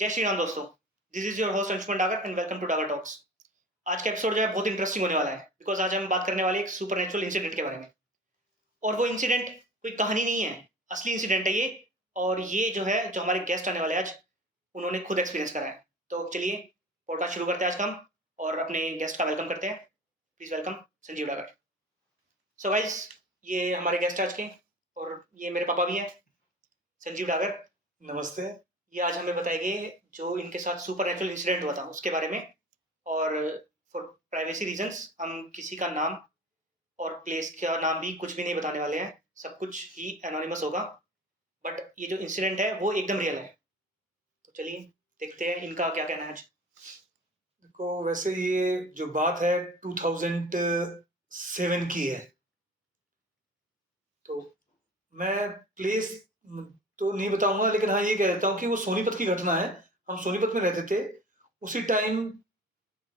जय श्री राम दोस्तों। This is your host Anshuman Dagar and welcome to Dagar talks. आज का एपिसोड जो है बहुत इंटरेस्टिंग होने वाला है बिकॉज आज हम बात करने वाले एक सुपर नेचुरल इंसिडेंट के बारे में। और वो इंसिडेंट कोई कहानी नहीं है, असली इंसिडेंट है ये। और ये जो है जो हमारे गेस्ट आने वाले हैं आज, उन्होंने खुद एक्सपीरियंस करा है। तो चलिए पॉडकास्ट शुरू करते हैं आज का हम, और अपने गेस्ट का वेलकम करते हैं। Please welcome Sanjeev Dagar. So guys, ये हमारे गेस्ट आज के, और ये मेरे पापा भी हैं, संजीव डागर। नमस्ते। ये आज हमें बताएंगे जो इनके साथ सुपर नेचुरल इंसिडेंट हुआ था उसके बारे में। और फॉर प्राइवेसी रीजंस हम किसी का नाम और प्लेस का नाम भी कुछ भी नहीं बताने वाले हैं, सब कुछ ही एनोनिमस होगा। बट ये जो इंसिडेंट है वो एकदम रियल है। तो चलिए देखते हैं इनका क्या कहना है आज। देखो, वैसे ये जो बात है 2007 की है। तो मैं प्लेस तो नहीं बताऊंगा, लेकिन हाँ ये कह देता हूँ कि वो सोनीपत की घटना है। हम सोनीपत में रहते थे उसी टाइम।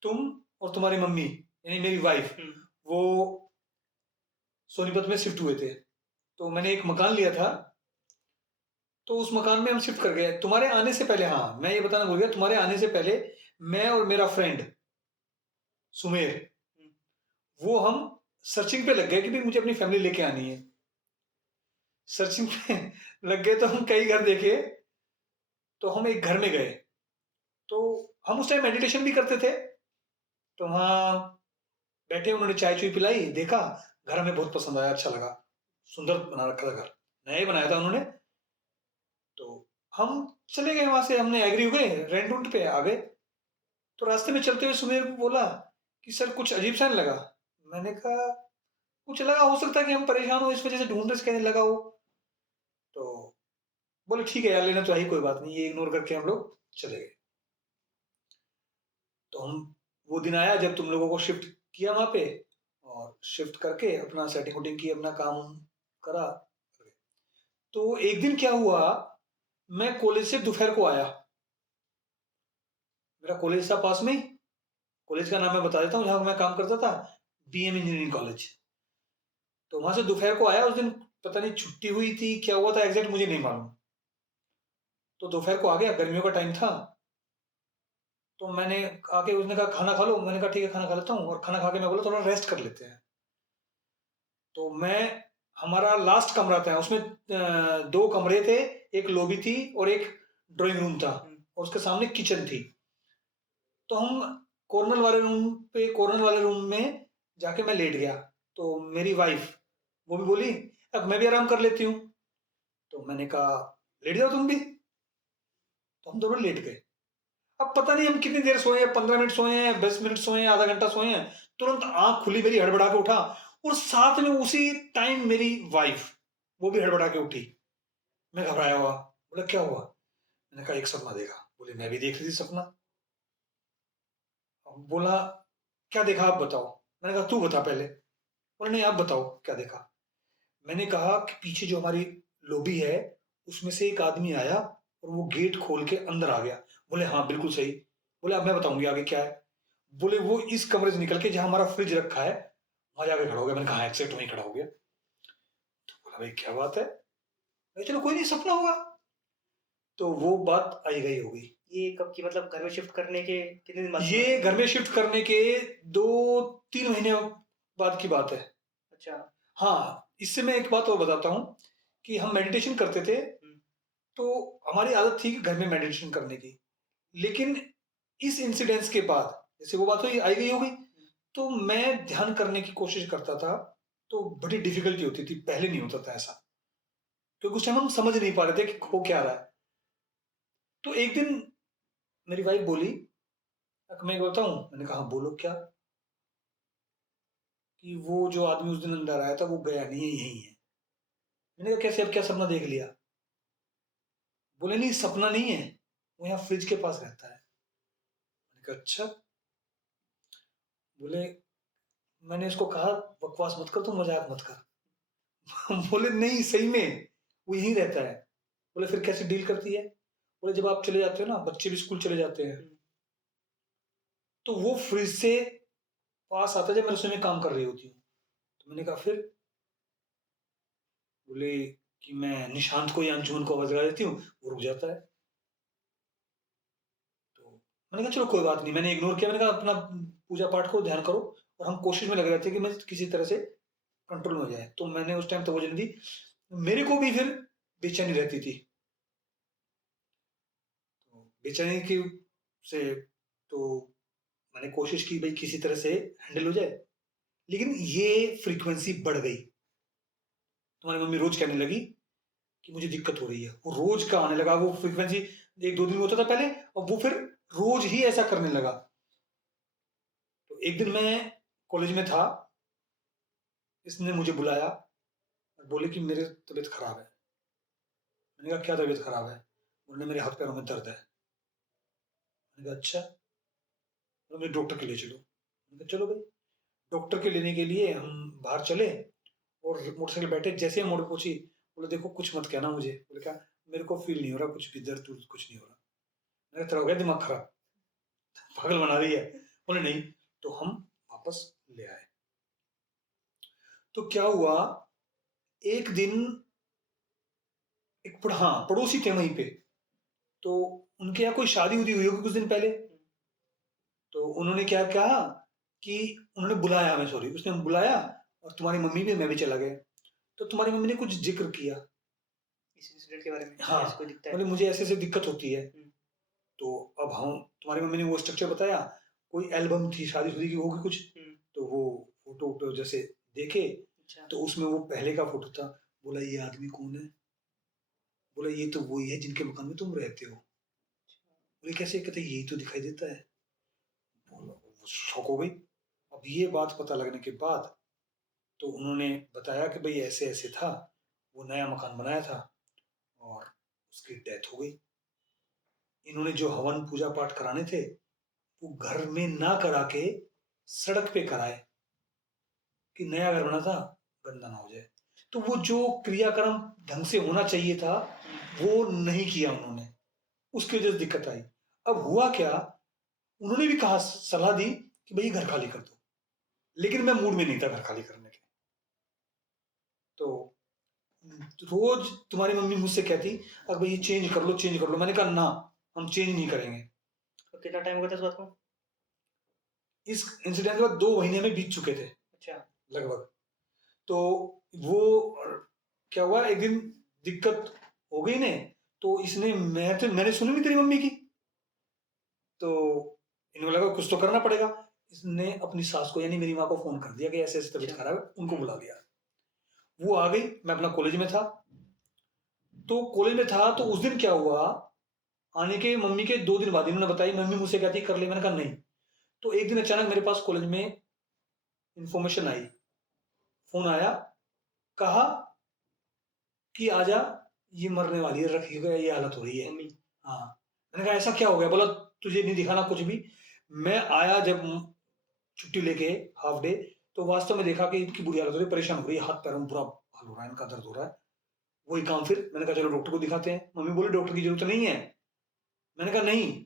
तुम और तुम्हारी मम्मी यानी मेरी वाइफ वो सोनीपत में शिफ्ट हुए थे। तो मैंने एक मकान लिया था, तो उस मकान में हम शिफ्ट कर गए तुम्हारे आने से पहले। हाँ, मैं ये बताना भूल गया, तुम्हारे आने से पहले मैं और मेरा फ्रेंड सुमेर, वो हम सर्चिंग पे लग गए कि भाई मुझे अपनी फैमिली लेके आनी है। सर्चिंग पे लग गए तो हम कई घर देखे, तो हम एक घर में गए। तो हम उस टाइम मेडिटेशन भी करते थे। तो वहाँ बैठे, उन्होंने चाय चुई पिलाई, देखा घर हमें बहुत पसंद आया, अच्छा लगा, सुंदर बना रखा था घर, नया ही बनाया था उन्होंने। तो हम चले गए वहां से, हमने एग्री हो गए, रेंट उंट पे आ गए। तो रास्ते में चलते हुए सुमेर को बोला कि सर कुछ अजीब सा नहीं लगा। मैंने कहा कुछ लगा, हो सकता है कि हम परेशान हो इस वजह से ढूंढ रहे कहने लगा हो। तो बोले ठीक है यार, लेना तो है ही, कोई बात नहीं। ये इग्नोर करके हम लोग चले गए। तो हम वो दिन आया जब तुम लोगों को शिफ्ट किया वहां पे, और शिफ्ट करके अपना सेटिंग वोटिंग की, अपना काम करा। तो एक दिन क्या हुआ, मैं कॉलेज से दोपहर को आया। मेरा कॉलेज था पास में ही। कॉलेज का नाम मैं बता देता हूँ जहाँ मैं काम करता था, बीएम इंजीनियरिंग कॉलेज। तो वहां से दोपहर को आया। उस दिन पता नहीं छुट्टी हुई थी, क्या हुआ था एग्जैक्ट मुझे नहीं मालूम। तो दोपहर को आ गया, गर्मियों का टाइम था। तो मैंने आके, उसने कहा खाना खा लो। मैंने कहा ठीक है खाना खा लेता हूँ। और खाना खा के मैं बोला थोड़ा रेस्ट कर लेते हैं। तो मैं, हमारा लास्ट कमरा था उसमें, दो कमरे थे, एक लॉबी थी और एक ड्राइंग रूम था, और उसके सामने किचन थी। तो हम कॉर्नर वाले रूम में जाके मैं लेट गया। तो मेरी वाइफ वो भी बोली अब मैं भी आराम कर लेती हूँ। तो मैंने कहा लेट जाओ तुम भी। तो हम दोनों लेट गए। अब पता नहीं हम कितनी देर सोए हैं, 15 मिनट सोए हैं, 10 मिनट सोए हैं, आधा घंटा सोए हैं। तुरंत आंख खुली मेरी, हड़बड़ा के उठा। और साथ में उसी टाइम मेरी वाइफ वो भी हड़बड़ा के उठी। मैं घबराया हुआ, बोला क्या हुआ। मैंने कहा एक सपना देखा। बोले मैं भी देख रही थी सपना। बोला क्या देखा आप बताओ। मैंने कहा तू बता पहले। बोले नहीं आप बताओ क्या देखा। मैंने कहा कि पीछे जो हमारी लॉबी है उसमें से एक आदमी आया और वो गेट खोल के अंदर आ गया। बोले हाँ बिल्कुल सही। बोले अब मैं बताऊंगी आगे क्या है। बोले वो इस कमरे से निकल के जहां हमारा फ्रिज रखा है वहां जाके खड़ा हो गया। मैंने कहा एक्सेक्ट वहीं खड़ा हो गया। तो बोला भाई क्या बात है। मैं चलो कोई नहीं, सपना होगा। तो वो बात आई गई होगी। ये कब की, मतलब घर में शिफ्ट करने के कितने दिन बाद की ये बात है? घर में शिफ्ट करने के 2-3 महीने बाद की बात है। अच्छा। हाँ, इससे मैं एक बात और बताता हूँ कि हम मेडिटेशन करते थे। तो हमारी आदत थी कि घर में मेडिटेशन करने की। लेकिन इस इंसिडेंस के बाद, जैसे वो बात हुई आई गई हो गई, तो मैं ध्यान करने की कोशिश करता था। तो बड़ी डिफिकल्टी होती थी, पहले नहीं होता था ऐसा, क्योंकि उस टाइम हम समझ नहीं पा रहे थे कि हो क्या रहा है। तो एक दिन मेरी वाइफ बोली, मैं बोलता हूँ। मैंने कहा बोलो क्या। कि वो जो आदमी उस दिन अंदर आया था वो गया नहीं है, यही है। मैंने कहा कैसे, अब क्या सपना देख लिया। बोले नहीं सपना नहीं है, वो यहाँ फ्रिज के पास रहता है। मैंने कहा अच्छा। बोले, मैंने इसको कहा बकवास मत कर, तू मजाक मत कर। बोले नहीं सही में वो यहीं रहता है। बोले फिर कैसे डील करती है। बोले जब आप चले जाते हो ना, बच्चे भी स्कूल चले जाते हैं, तो वो फ्रिज से पास आता है जब मैं रसोई में काम कर रही होती हूँ। तो मैंने कहा फिर। बोले कि मैं निशांत को या अंशुमन को आवाज लगा देती हूँ, वो रुक जाता है। मैंने कहा चलो कोई बात नहीं, मैंने इग्नोर किया। मैंने कहा अपना पूजा पाठ करो, ध्यान करो, और हम कोशिश में लगे रहते हैं कि मैं किसी तरह से कंट्रोल में हो जाए। तो मैंने उस टाइम तवज्जो नहीं दी। मेरे को भी फिर बेचैनी रहती थी। तो बेचैनी की से तो मैंने कोशिश की भाई किसी तरह से हैंडल हो जाए, लेकिन ये फ्रीक्वेंसी बढ़ गई। तुम्हारी मम्मी रोज कहने लगी कि मुझे दिक्कत हो रही है, वो रोज का आने लगा। वो फ्रीक्वेंसी 1-2 दिन में होता था पहले, और वो फिर रोज ही ऐसा करने लगा। तो एक दिन मैं कॉलेज में था, इसने मुझे बुलाया और बोले कि मेरी तबीयत खराब है। मैंने कहा क्या तबीयत खराब है? बोले मेरे हाथ पैरों में दर्द है। मैंने कहा अच्छा, तो मुझे डॉक्टर के लिए चलो। मैंने कहा चलो भाई। डॉक्टर के लेने के लिए हम बाहर चले और मोटरसाइकिल बैठे। जैसे ही मोड़ पहुंची, बोले देखो कुछ मत कहना मुझे। बोले क्या? मेरे को फील नहीं हो रहा कुछ भी, दर्द उर्द कुछ नहीं हो रहा। मैंने कहा तेरा हो गया दिमाग खराब, पागल बना रही है। बोले नहीं। तो हम वापस ले आए। तो क्या हुआ, एक दिन हाँ, पड़ोसी थे वहीं पे। तो उनके यहाँ कोई शादी उदी हुई होगी कुछ दिन पहले। तो उन्होंने क्या कहा कि उन्होंने बुलाया हमें, सॉरी, उसने बुलाया और तुम्हारी मम्मी भी, मैं भी चला गया। तो तुम्हारी मम्मी ने कुछ जिक्र किया इस इंसिडेंट के बारे में, हाँ, ऐसे कोई दिखता है। बोले मुझे ऐसे ऐसे दिक्कत होती है। हम्म, तो अब हम, तुम्हारी मम्मी ने वो स्ट्रक्चर बताया। कोई एल्बम थी, शादी शुदी की होगी कुछ। हम्म, तो वो फोटो वोटो जैसे देखे, अच्छा, तो उसमें वो पहले का फोटो था। बोला ये आदमी कौन है? बोला ये तो वही है जिनके मकान में तुम रहते हो। बोले कैसे? कहते यही तो दिखाई देता है। बोला, वो शौक हो गई। अब ये बात पता लगने के बाद तो उन्होंने बताया कि भाई ऐसे ऐसे था, वो नया मकान बनाया था और उसकी डेथ हो गई। इन्होंने जो हवन पूजा पाठ कराने थे, वो घर में ना करा के सड़क पे कराए कि नया घर बना था, गंदा ना हो जाए। तो वो जो क्रियाक्रम ढंग से होना चाहिए था, वो नहीं किया उन्होंने। उसकी वजह से दिक्कत आई। अब हुआ क्या, उन्होंने भी कहा, सलाह दी कि भाई घर खाली कर दो, लेकिन मैं मूड में नहीं था घर खाली करने के। तो रोज तुम्हारी मम्मी मुझसे कहती अब भाई ये चेंज कर लो, चेंज कर लो। मैंने कहा ना, हम चेंज नहीं करेंगे। तो कितना टाइम हो गया था इस बात को? इस इंसिडेंट के बाद 2 महीने में बीत चुके थे अच्छा, लगभग। तो वो क्या हुआ, एक दिन दिक्कत हो गई ने, तो इसने, मैंने सुनी नहीं तेरी मम्मी की। तो इन्हें लगा कुछ तो करना पड़ेगा। इसने अपनी सास को यानी मेरी माँ को फोन कर दिया कि ऐसे ऐसे तबीयत अच्छा, खराब है, उनको बुला लिया। वो आ गई, मैं अपना कॉलेज में था। तो कॉलेज में था तो उस दिन क्या हुआ, आने के मम्मी के 2 दिन बाद इन्होंने बताई। मम्मी मुझसे कहती कर ले, मैंने कहा नहीं। तो एक दिन अचानक मेरे पास कॉलेज में इंफॉर्मेशन आई, फोन आया, कहा कि आजा, ये मरने वाली है, रखी गया, ये हालत हो रही है। मम्मी, हाँ। मैंने कहा ऐसा क्या हो गया? बोला तुझे नहीं दिखाना कुछ भी। मैं आया जब छुट्टी लेके हाफ डे, तो वास्तव में देखा कि इनकी बुरी हालत हो रही है, परेशान हो रही है, हाथ पैरों में बुरा हाल हो रहा है, इनका दर्द हो रहा है। वही काम, फिर मैंने कहा चलो डॉक्टर को दिखाते हैं। मम्मी बोली डॉक्टर की जरूरत नहीं है। मैंने कहा नहीं,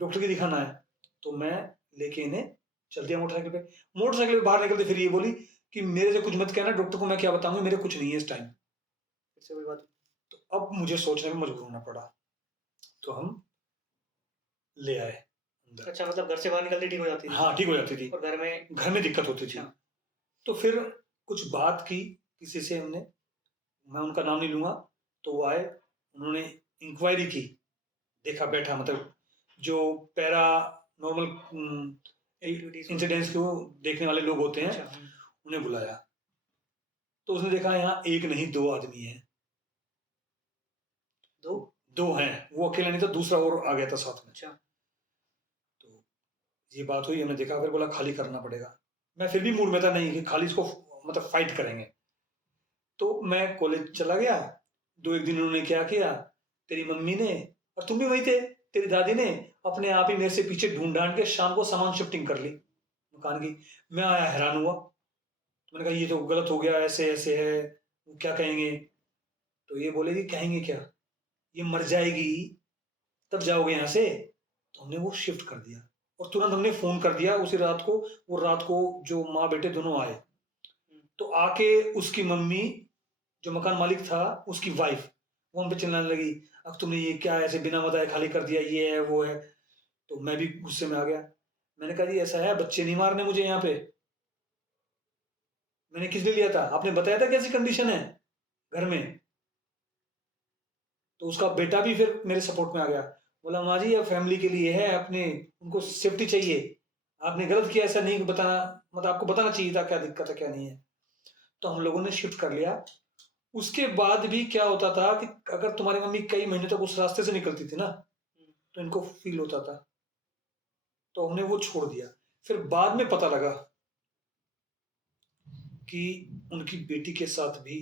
डॉक्टर की दिखाना है। तो मैं लेके इन्हें चल दिया मोटरसाइकिल पे। मोटरसाइकिल पे बाहर निकलते फिर ये बोली कि मेरे से कुछ मत कहना, डॉक्टर को मैं क्या बताऊंगी, मेरे कुछ नहीं है इस टाइम। फिर से कोई बात? तो अब मुझे सोचने में मजबूर होना पड़ा। तो हम ले आए अंदर। अच्छा, मतलब घर से बाहर निकलते ठीक हो जाती थी हाँ, ठीक हो जाती थी। और घर में दिक्कत होती थी। अच्छा, तो फिर कुछ बात की किसी से हमने, मैं उनका नाम नहीं लूंगा। तो वो आए, उन्होंने इंक्वायरी की, देखा बैठा, मतलब जो पैरा नॉर्मल एक्टिविटीज, इंसिडेंट्स को देखने वाले लोग होते हैं, अच्छा, उन्हें बुलाया। तो उसने देखा यहाँ एक नहीं 2 आदमी हैं। दो, 2 हैं, वो अकेला नहीं था, दूसरा और आ गया था साथ में। अच्छा, तो ये बात हुई, हमने देखा, फिर बोला खाली करना पड़ेगा। मैं फिर भी मूड में था नहीं कि खाली इसको मतलब फाइट करेंगे। तो मैं कॉलेज चला गया। 2 एक दिन उन्होंने क्या किया, तेरी मम्मी ने, और तुम भी वही थे, तेरी दादी ने अपने आप ही मेरे से पीछे ढूंढ ढांड के शाम को सामान शिफ्टिंग कर ली मकान की। मैं आया, हैरान हुआ। तो मैंने कहा ये तो गलत हो गया, ऐसे ऐसे है, वो क्या कहेंगे? तो ये बोलेगी कहेंगे क्या, ये मर जाएगी तब जाओगे यहाँ से। तो हमने वो शिफ्ट कर दिया और तुरंत हमने फोन कर दिया उसी रात को। वो रात को जो माँ बेटे दोनों आए। तो आके उसकी मम्मी, जो मकान मालिक था, उसकी वाइफ, वो हम पे चिल्लाने लगी, अब तुमने ये क्या ऐसे बिना बताए खाली कर दिया, ये है वो है। तो मैं भी गुस्से में आ गया। मैंने कहा, जी ऐसा है, बच्चे नहीं मारने मुझे यहाँ पे। मैंने किस लिए लिया था? आपने बताया था कैसी कंडीशन है घर में। तो उसका बेटा भी फिर मेरे सपोर्ट में आ गया। बोला, माँ जी ये फैमिली के लिए है, अपने उनको सेफ्टी चाहिए। आपने गलत किया, ऐसा नहीं बताना, मतलब आपको बताना चाहिए था क्या दिक्कत है क्या नहीं है। तो हम लोगों ने शिफ्ट कर लिया। उसके बाद भी क्या होता था कि अगर तुम्हारी मम्मी कई महीने तक उस रास्ते से निकलती थी ना, तो इनको फील होता था, तो हमने वो छोड़ दिया। फिर बाद में पता लगा कि उनकी बेटी के साथ भी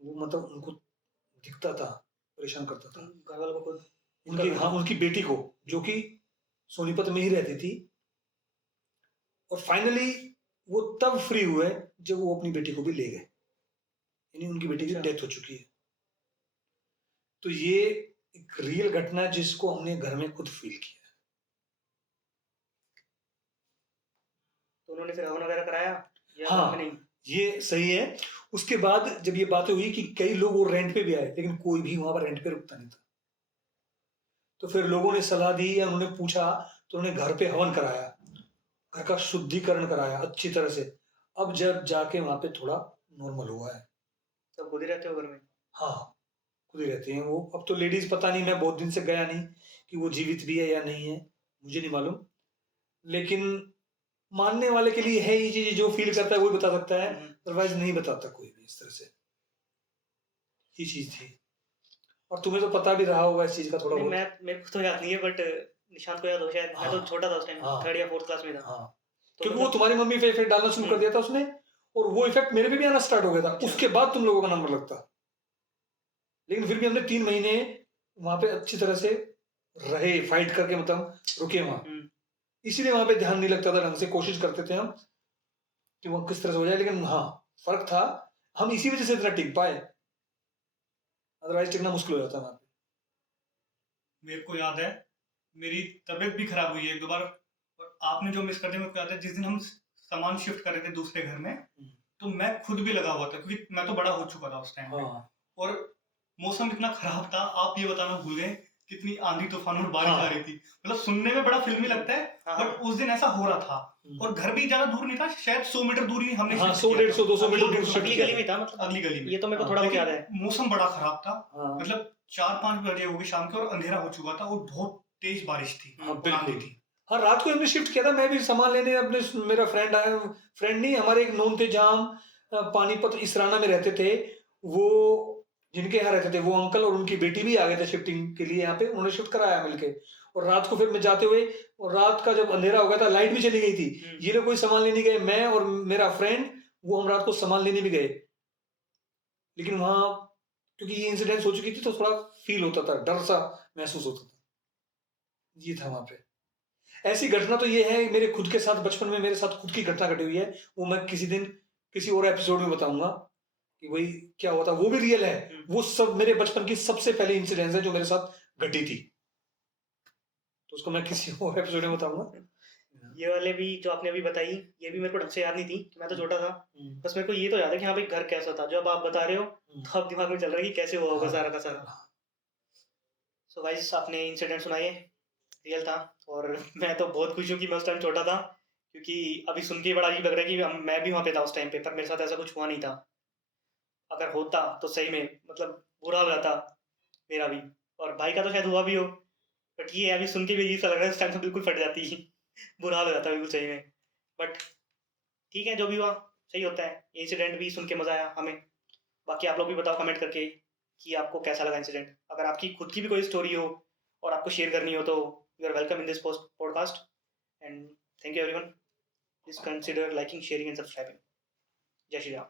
वो, मतलब उनको दिखता था, परेशान करता था। घर वालों को खुद उनकी, हाँ, उनकी बेटी को, जो कि सोनीपत में ही रहती थी। और फाइनली वो तब फ्री हुए जब वो अपनी बेटी को भी ले गए, यानी उनकी बेटी की अच्छा। डेथ हो चुकी है। तो ये एक रियल घटना है जिसको हमने घर में खुद फील किया। तो उन्होंने फिर हवन वगैरह कराया या हाँ, घर में नहीं? ये सही है। उसके बाद जब ये बातें हुई कि कई लोग वो रेंट पे भी आए, लेकिन कोई भी वहां पर रेंट पे रुकता नहीं था। तो फिर लोगों ने सलाह दी या उन्होंने पूछा, तो उन्होंने घर पे हवन कराया, घर का शुद्धिकरण कराया अच्छी तरह से। अब जब जाके वहां पे थोड़ा नॉर्मल हुआ है। सब खुद ही रहते हो घर में? हाँ, खुद ही रहती हैं वो। अब तो लेडीज, पता नहीं, मैं बहुत दिन से गया नहीं कि वो जीवित भी है या नहीं है, मुझे नहीं मालूम। लेकिन मानने वाले के लिए है ये चीज, जो फील करता है वही बता सकता है, अदरवाइज नहीं बताता कोई भी इस तरह से। ये चीज थी। और तुम्हें तो पता भी रहा होगा इस चीज का थोड़ा नहीं, बहुत। मेरे को तो याद नहीं है, बट निशांत को याद हो शायद। मैं तो हाँ, छोटा था उस टाइम, हाँ, 3rd या 4th क्लास में था। हाँ, तो क्योंकि वो मतलब तुम्हारी मम्मी पे इफेक्ट डालना शुरू कर दिया था उसने, और वो इफेक्ट मेरे पे भी आना स्टार्ट हो गया था। अच्छा। उसके बाद तुम लोगों का नंबर लगता। लेकिन फिर भी हमने 3 महीने वहां पे अच्छी तरह से रहे, फाइट करके, मतलब रुके वहां। इसीलिए वहां पे ध्यान नहीं लगता था ढंग से। कोशिश करते थे हम कि वो किस तरह से हो जाए, लेकिन हाँ, फर्क था। हम इसी वजह से इतना टिक पाए, अदरवाइज टिकना मुश्किल हो जाता वहां पे। मेरे को याद है, मेरी तबीयत भी खराब हुई है एक दो बार। और आपने जो मिस कर दिया, मेरे को याद है, जिस दिन हम सामान शिफ्ट कर रहे थे दूसरे घर में, तो मैं खुद भी लगा हुआ था, क्योंकि मैं तो बड़ा हो चुका था उस टाइम पे। हाँ, और मौसम इतना खराब था, आप ये बताना भूल गए कितनी आंधी तूफान और बारिश हाँ। आ रही थी। मतलब सुनने में बड़ा फिल्मी लगता है, हाँ, बट उस दिन ऐसा हो रहा था। और घर भी ज्यादा दूर नहीं था, शायद 100 मीटर दूर ही हमने हाँ, shift 100, किया था। 150, 200 मीटर दूर शिफ्ट अगली किया गली था। में था, मतलब अगली गली में। ये तो मेरे को हाँ, थोड़ा बहुत लेकिन याद है। मौसम बड़ा खराब था। हाँ, मतलब 4-5 बजे हो गए शाम के, और अंधेरा हो चुका था, और बहुत तेज बारिश थी हाँ, और आंधी बिल्कुल। थी। हाँ, रात को हमने शिफ्ट किया था। मैं भी सामान लेने अपने, मेरा फ्रेंड आया, फ्रेंड नहीं, हमारे एक नोन थे, जहाँ हम पानीपत इसराना में रहते थे। वो जिनके यहाँ रहते थे, वो अंकल और उनकी बेटी भी आ गए थे शिफ्टिंग के लिए यहाँ पे। उन्होंने शिफ्ट कराया मिलके। और रात को फिर मैं जाते हुए, और रात का जब अंधेरा हो गया था, लाइट भी चली गई थी। ये लोग कोई सामान लेने गए, मैं और मेरा फ्रेंड, वो हम रात को सामान लेने भी गए। लेकिन वहां, क्योंकि ये इंसिडेंस हो चुकी थी, तो थोड़ा फील होता था, डर सा महसूस होता था। ये था वहां पे। ऐसी घटना तो ये है मेरे खुद के साथ, बचपन में मेरे साथ खुद की घटना घटी हुई है। वो मैं किसी दिन किसी और एपिसोड में बताऊंगा कि वही क्या हुआ था। वो भी रियल है। वो सब मेरे बचपन की सबसे पहली इंसिडेंस है जो मेरे साथ घटी थी। तो उसको मैं किसी और एपिसोड में बताऊंगा। ये वाले भी जो आपने अभी बताई, ये भी मेरे को ढंग से याद नहीं थी कि मैं तो छोटा था। बस मेरे को ये तो याद है कि हाँ भाई, घर कैसा था। जो अब आप बता रहे हो, तो अब दिमाग में चल रहा है कि कैसे हुआ होगा सारा का सारा। सो गाइस, आपने इंसिडेंट सुनाए, रियल था। और मैं तो बहुत खुश हूँ कि मैं उस टाइम छोटा था, क्योंकि अभी सुन के ही बड़ा अजीब लग रहा है कि मैं भी वहाँ पे था उस टाइम पे, पर मेरे साथ ऐसा कुछ हुआ नहीं था। अगर होता तो सही में मतलब बुरा हो जाता मेरा भी, और भाई का तो शायद हुआ भी हो। बट ये अभी सुन के भी अजीब सा लग रहा है, उस टाइम तो बिल्कुल फट जाती बुरा हो जाता बिल्कुल सही में। बट ठीक है, जो भी हुआ सही होता है। इंसिडेंट भी सुन के मज़ा आया हमें। बाकी आप लोग भी बताओ कमेंट करके कि आपको कैसा लगा इंसिडेंट। अगर आपकी खुद की भी कोई स्टोरी हो और आपको शेयर करनी हो, तो you are welcome in this podcast. And thank you everyone. Please consider liking, sharing and subscribing. जय श्री राम।